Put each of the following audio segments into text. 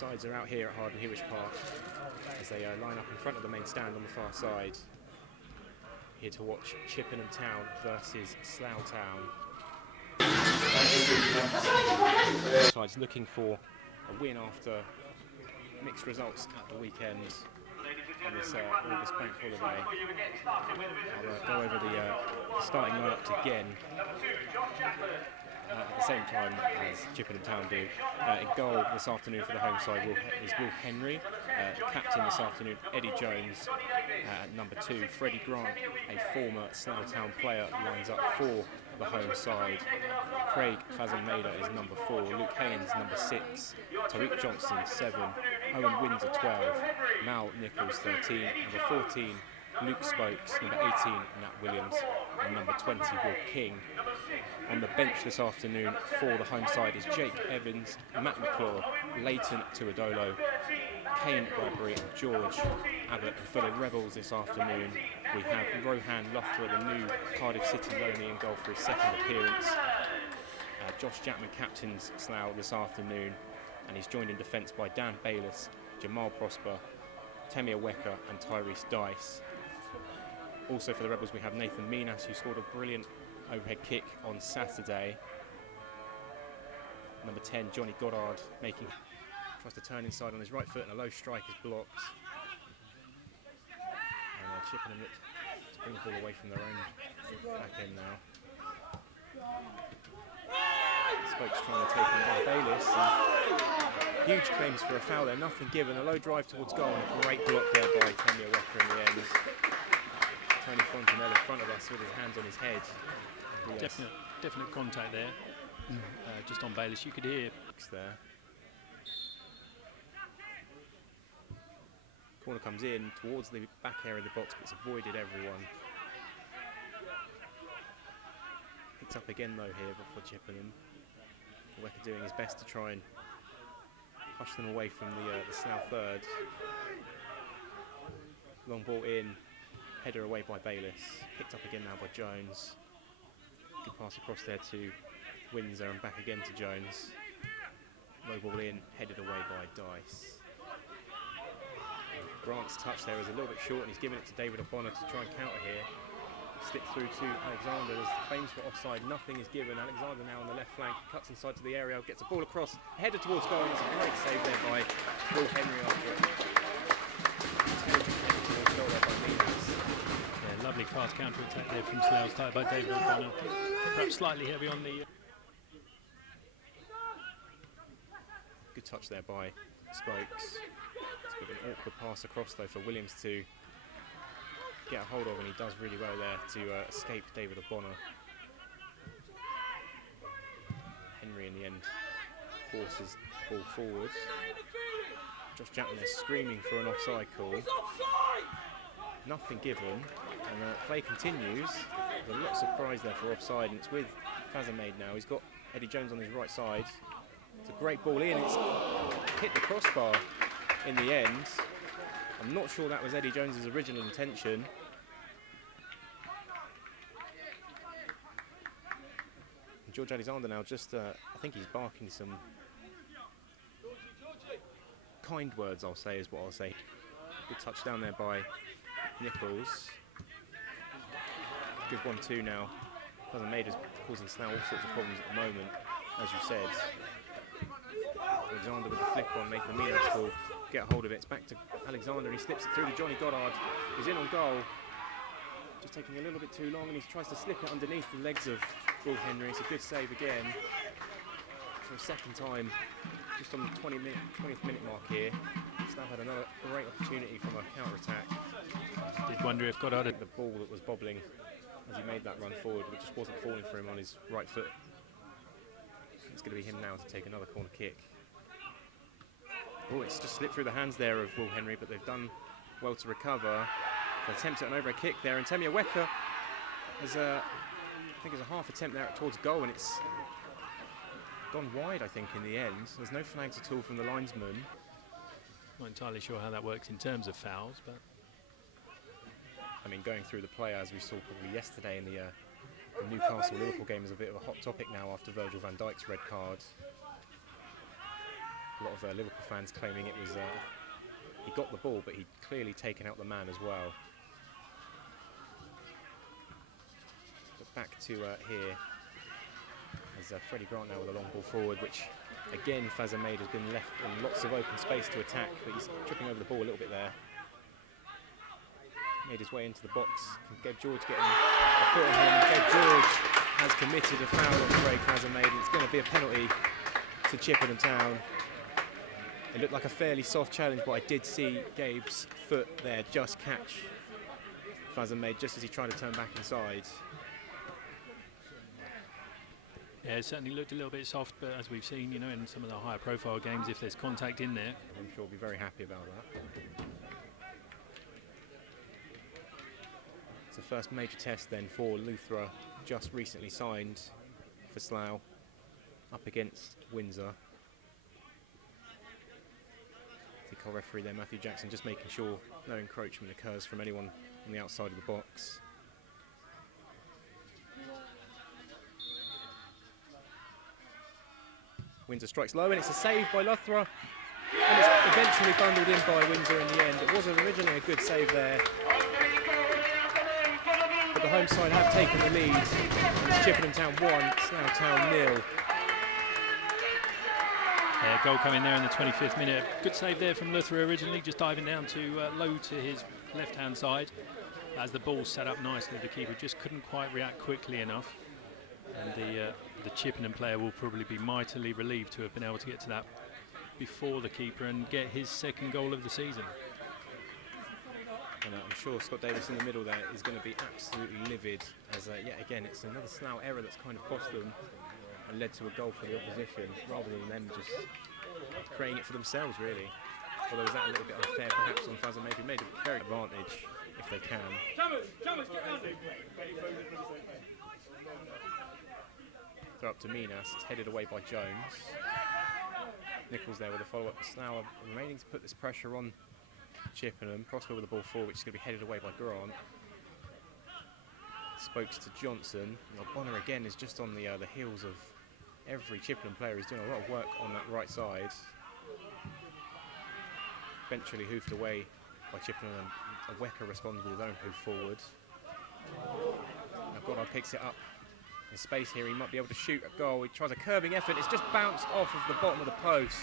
sides are out here at 𝗠𝘁𝗵𝗵 Park as they line up in front of the main stand on the far side. Here to watch Chippenham Town versus Slough Town. Sides looking for a win after mixed results at the weekend on this August bank holiday. I'll go over the starting lineups again at the same time as Chippenham Town do. In goal this afternoon for the home side is 𝗠𝘁𝗵𝗵. Captain this afternoon, Eddie Jones. At number 2, Freddie Grant, a former Slough Town player, lines up for the home side. Craig 𝗛𝗁𝗵𝗵𝗵 is number 4, Luke Haynes number 6, Tariq Johnson 7, Owen Windsor 12, Mal Nichols 13, number 14, Luke Spokes, number 18, Nat Williams, and number 20, Will King. On the bench this afternoon for the home side is Jake Evans, Matt McClure, Leighton Tuadolo, Kane Bradbury, and George Abbott. And for the Rebels this afternoon, we have Rohan Loughborough, the new Cardiff City loanee, in goal for his second appearance. Josh Jackman captains Slough this afternoon, and he's joined in defence by Dan Bayliss, Jamal Prosper, 𝗠𝘁𝗵𝗵𝗵𝗵, and Tyrese Dice. Also for the Rebels, we have Nathan Minas, who scored a brilliant overhead kick on Saturday. Number 10, Johnny Goddard, tries to turn inside on his right foot, and a low strike is blocked. And Chippenham look to bring the ball away from their own back end now. Spokes trying to take on Dan Bayliss. Huge claims for a foul there, nothing given. A low drive towards goal, and a great block there by 𝗠𝘁𝗵𝗵𝗵 in the end. Tony Fontanelle in front of us with his hands on his head. Yes. Definite contact there, just on Bayliss. You could hear there. Corner comes in towards the back area of the box, but it's avoided everyone. Picked up again though here for Chippenham. Wecker doing his best to try and push them away from the Slough third. Long ball in, header away by Bayliss. Picked up again now by Jones. Good pass across there to Windsor and back again to Jones. Low ball in, headed away by Dice. Grant's touch there is a little bit short, and he's given it to David O'Connor to try and counter here. Slipped through to Alexander. There's claims for offside, nothing is given. Alexander now on the left flank, cuts inside to the area, gets a ball across, header towards goal, and it's a great save there by 𝗠𝘁𝗵𝗵𝗵 after it. Yeah, lovely fast counter-attack there from Slough, started by David O'Connor. Perhaps slightly heavy on the... Good touch there by Spokes. It's an awkward pass across though for Williams to get a hold of, and he does really well there to escape David O'Connor. Henry in the end forces the ball forward. Josh Jackman is screaming for an offside call. Nothing given, and play continues. There's a lot of surprise there for offside, and it's with 𝗛𝗁𝗵𝗵𝗵 now. He's got Eddie Jones on his right side. It's a great ball in. It's hit the crossbar in the end. I'm not sure that was Eddie Jones's original intention. George Alexander now just, I think he's barking some kind words, I'll say, is what I'll say. Good touch down there by Nichols. Good 1-2 now. 𝗛𝗁𝗵𝗵𝗵 is causing Slough all sorts of problems at the moment, as you said. Alexander with the flick on, Nathan Minas will get a hold of it. It's back to Alexander, and he slips it through to Johnny Goddard, who's in on goal. Just taking a little bit too long, and he tries to slip it underneath the legs of 𝗠𝘁𝗵𝗵𝗵. It's a good save again for a second time, just on the 20th minute mark here. Slough had another great opportunity from a counter-attack. Did wonder if Goddard had the ball that was bobbling as he made that run forward, but just wasn't falling for him on his right foot. It's going to be him now to take another corner kick. Oh, it's just slipped through the hands there of 𝗠𝘁𝗵𝗵𝗵, but they've done well to recover. They attempt at an overhead kick there, and 𝗠𝘁𝗵𝗵𝗵𝗵 has I think it's a half attempt there towards goal, and it's gone wide, I think, in the end. There's no flags at all from the linesman. Not entirely sure how that works in terms of fouls, but I mean, going through the play, as we saw probably yesterday in the Newcastle-Liverpool game, is a bit of a hot topic now after Virgil van Dijk's red card. A lot of Liverpool fans claiming it was he got the ball, but he'd clearly taken out the man as well. But back to here, as Freddie Grant now with a long ball forward, which again 𝗏𝗏𝗵𝗵 has been left in lots of open space to attack, but he's tripping over the ball a little bit there. Made his way into the box. Gabe George getting a foot on him. Gabe George has committed a foul on Craig 𝗏𝗏𝗵𝗵. It's going to be a penalty to Chippenham Town. It looked like a fairly soft challenge, but I did see Gabe's foot there just catch 𝗏𝗏𝗵𝗵 just as he tried to turn back inside. Yeah, it certainly looked a little bit soft, but as we've seen, you know, in some of the higher profile games, if there's contact in there, I'm sure we'll be very happy about that. It's the first major test then for 𝗏𝗏𝗏𝗵, just recently signed for Slough, up against Windsor. The co-referee there, Matthew Jackson, just making sure no encroachment occurs from anyone on the outside of the box. Windsor strikes low, and it's a save by 𝗏𝗏𝗏𝗵, and it's eventually bundled in by Windsor in the end. It was originally a good save there, but the home side have taken the lead. It's Chippenham Town 1, Slough Town 0. Yeah, goal coming there in the 25th minute. Good save there from 𝗏𝗏𝗏𝗵 originally, just diving down to low to his left-hand side. As the ball set up nicely, the keeper just couldn't quite react quickly enough. And the Chippenham player will probably be mightily relieved to have been able to get to that before the keeper and get his second goal of the season. And I'm sure Scott Davis in the middle there is going to be absolutely livid, as yet again it's another Slough error that's kind of cost them and led to a goal for the opposition, rather than them just creating it for themselves, really. Although is that a little bit unfair perhaps on 𝗏𝗏𝗵𝗵? Maybe made a very advantage if they can. Throw up to Minas, it's headed away by Jones. Nichols there with a follow-up. Slough are remaining to put this pressure on Chippenham. Prosper with the ball forward, which is going to be headed away by Grant. Spokes to Johnson. Bonner again is just on the heels of every Chippenham player. He's doing a lot of work on that right side. Eventually hoofed away by Chippenham, and 𝗏𝗏𝗏𝗵𝗏 responds with his own hoof forward. Now Goddard picks it up in space here. He might be able to shoot a goal. He tries a curving effort. It's just bounced off of the bottom of the post.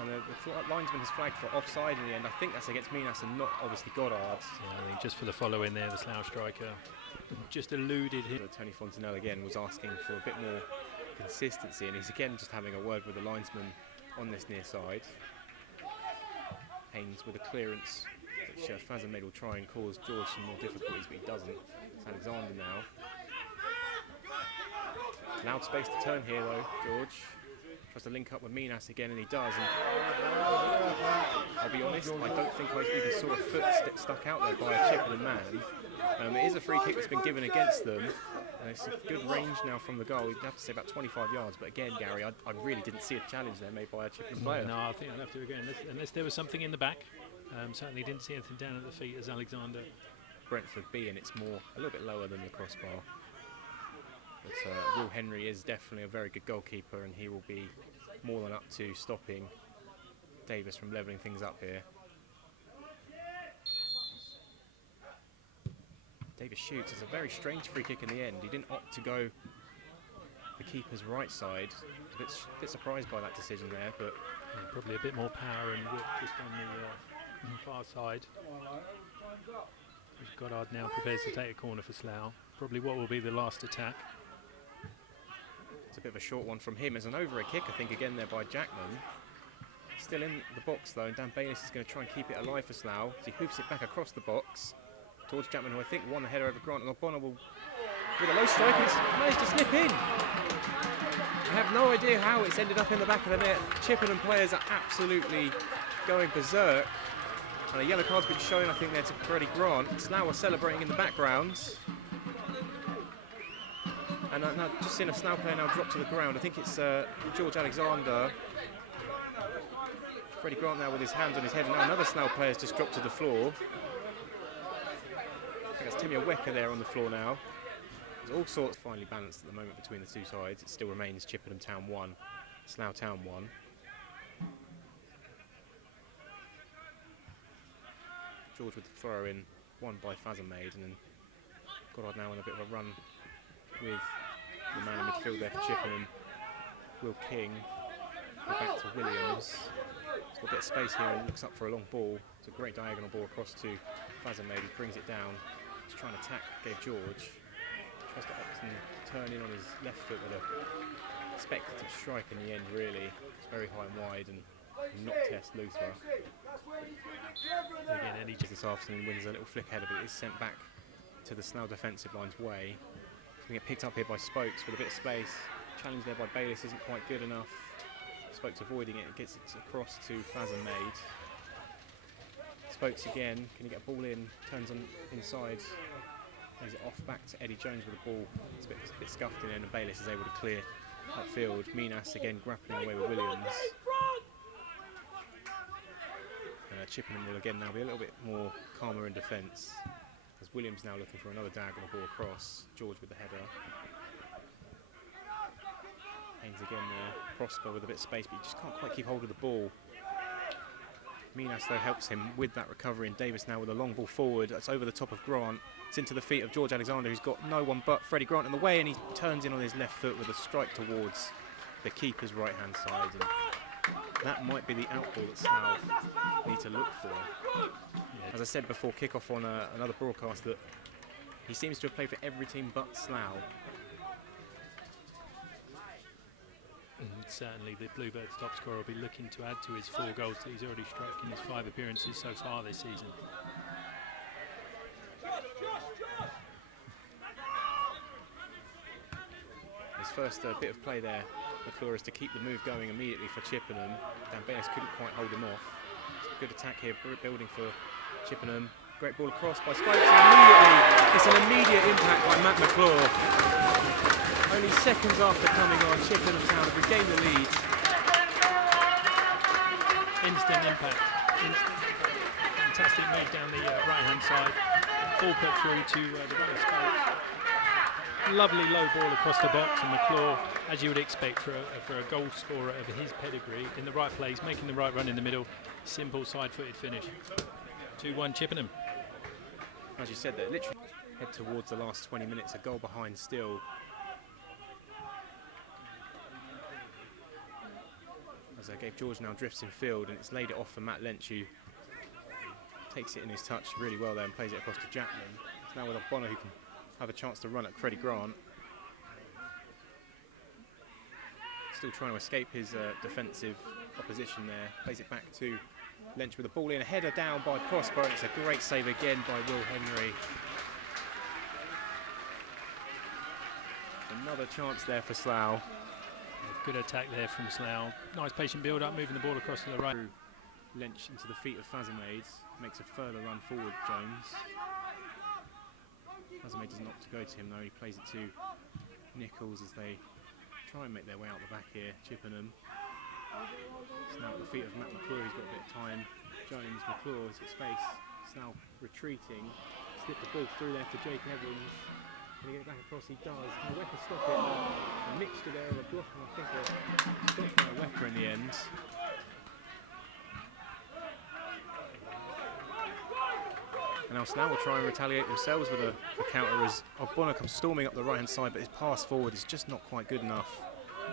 And the linesman has flagged for offside in the end. I think that's against Minas and not obviously Goddard. Yeah, I think just for the follow in there, the Slough striker just eluded him. Tony Fontenelle again was asking for a bit more consistency, and he's again just having a word with the linesman on this near side. Haynes with a clearance, which 𝗏𝗏𝗵𝗵𝗵 will try and cause George some more difficulties, but he doesn't. It's Alexander now. Allowed space to turn here though, George. Tries to link up with Minas again, and he does. And I'll be honest, I don't think I even saw a foot stuck out there by a Chippenham man. It is a free kick that's been given against them. It's a good range now from the goal. You'd have to say about 25 yards. But again, Gary, I really didn't see a challenge there made by a Chippenham player. No, I think I'll have to agree. Unless there was something in the back. Certainly didn't see anything down at the feet as Alexander. Brentford B, and it's a little bit lower than the crossbar. But Will Henry is definitely a very good goalkeeper, and he will be more than up to stopping Davis from levelling things up here. Davis shoots. It's a very strange free kick in the end. He didn't opt to go the keeper's right side. A bit surprised by that decision there, but yeah, probably a bit more power and width just on the far side. Goddard now prepares to take a corner for Slough. Probably what will be the last attack. It's a bit of a short one from him as an over a kick, I think, again there by Jackman. Still in the box though, and Dan Bayliss is going to try and keep it alive for Slough. He hoofs it back across the box towards Jackman, who I think won the header over Grant, and Bonner will, with a low strike, and it's managed to slip in. I have no idea how it's ended up in the back of the net. Chippenham players are absolutely going berserk. And a yellow card's been shown, I think, there to Freddie Grant. Slough are celebrating in the background. And now just seen a Slough player now drop to the ground. I think it's George Alexander. Freddie Grant now with his hands on his head. And now another Slough player's just dropped to the floor. I think that's Timmy 𝗏𝗏𝗏𝗵𝗏 there on the floor now. There's all sorts finely balanced at the moment between the two sides. It still remains Chippenham Town 1, Slough Town 1. George with the throw in, won by 𝗛𝗵𝗵𝗵𝗵𝗁, and then Goddard now on a bit of a run with the man in midfield there for Chippenham, Will King. Back to Williams. He's got a bit of space here and looks up for a long ball. It's a great diagonal ball across to 𝗛𝗵𝗵𝗵𝗵. He brings it down. He's trying to attack Gabe George. Tries to opt and turn in on his left foot with a speculative strike in the end, really. It's very high and wide and not test Luther. Again, Eddie just this afternoon wins a little flick header, but it is sent back to the Slough defensive line's way. It's going to get picked up here by Spokes with a bit of space. Challenge there by Bayliss isn't quite good enough. Spokes avoiding it, gets it across to 𝗛𝗵𝗵𝗵𝗵𝗵. Spokes again, can he get a ball in, turns on inside, plays it off back to Eddie Jones with the ball. It's a bit scuffed in, and Bayliss is able to clear upfield. Minas again grappling away with Williams. Chippenham will again now be a little bit more calmer in defence, as Williams now looking for another diagonal ball across. George with the header. Haynes again there, Prosper with a bit of space, but he just can't quite keep hold of the ball. Minas though helps him with that recovery, and Davis now with a long ball forward. That's over the top of Grant. It's into the feet of George Alexander, who's got no one but Freddie Grant in the way, and he turns in on his left foot with a strike towards the keeper's right hand side. And that might be the outball that Slough need to look for. As I said before kick-off on another broadcast, that he seems to have played for every team but Slough. Certainly the Bluebirds top scorer will be looking to add to his 4 goals that he's already struck in his 5 appearances so far this season. His first bit of play there, McClure, is to keep the move going immediately for Chippenham. Dan Bayliss couldn't quite hold him off. Good attack here, building for Chippenham. Great ball across by Spokes, and it's an immediate impact by Matt McClure. Only seconds after coming on, Chippenham Town have regained the lead. Instant impact. Fantastic move down the right-hand side. Ball put through to the runner Spokes. Lovely low ball across the box, and McClure, as you would expect for a goal scorer of his pedigree, in the right place, making the right run in the middle. Simple side-footed finish. 2-1 Chippenham. As you said, they literally head towards the last 20 minutes, a goal behind still. As Gabe George now drifts in field, and it's laid it off for Matt Lynch, who takes it in his touch really well there and plays it across to Jackman. It's now with Bonner, who can have a chance to run at Freddie Grant. Still trying to escape his defensive opposition there. Plays it back to Lynch with a ball in, a header down by Prosper, and it's a great save again by Will Henry. Another chance there for Slough. Good attack there from Slough. Nice patient build-up, moving the ball across to the right. Lynch into the feet of 𝗛𝗵𝗵𝗵𝗵𝗵𝗵, makes a further run forward, Jones. 𝗛𝗵𝗵𝗵𝗵𝗵𝗵𝗵 does not to go to him though, he plays it to Nichols as they try and make their way out the back here. Chippenham. It's now at the feet of Matt McClure, he's got a bit of time. Jones, McClure, he's got space. It's now retreating. Slip the ball through there for Jake Evans. Can he get it back across? He does. Now Wecker stop it. A mixture there of a block and I think a stop by Wecker in the end. And now Slough will try and retaliate themselves with a counter as Ogbonna comes storming up the right hand side, but his pass forward is just not quite good enough.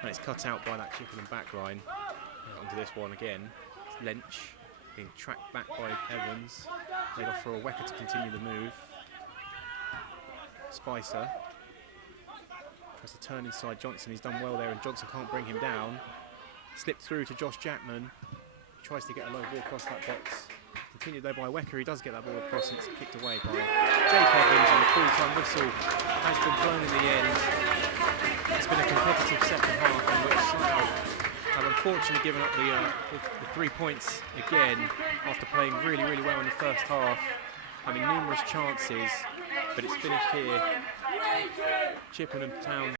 And it's cut out by that Chippenham back line. Onto this one again. It's Lynch being tracked back by Evans. Laid off for a Wecker to continue the move. Spicer tries to turn inside Johnson. He's done well there, and Johnson can't bring him down. Slipped through to Josh Jackman. He tries to get a low ball across that box. Continued there by Wecker. He does get that ball across, and it's kicked away by Jake Evans, and the full-time whistle has been blown in the end. It's been a competitive second half in which Slough have unfortunately given up the 3 points again after playing really, really well in the first half, having numerous chances, but it's finished here. Chippenham Town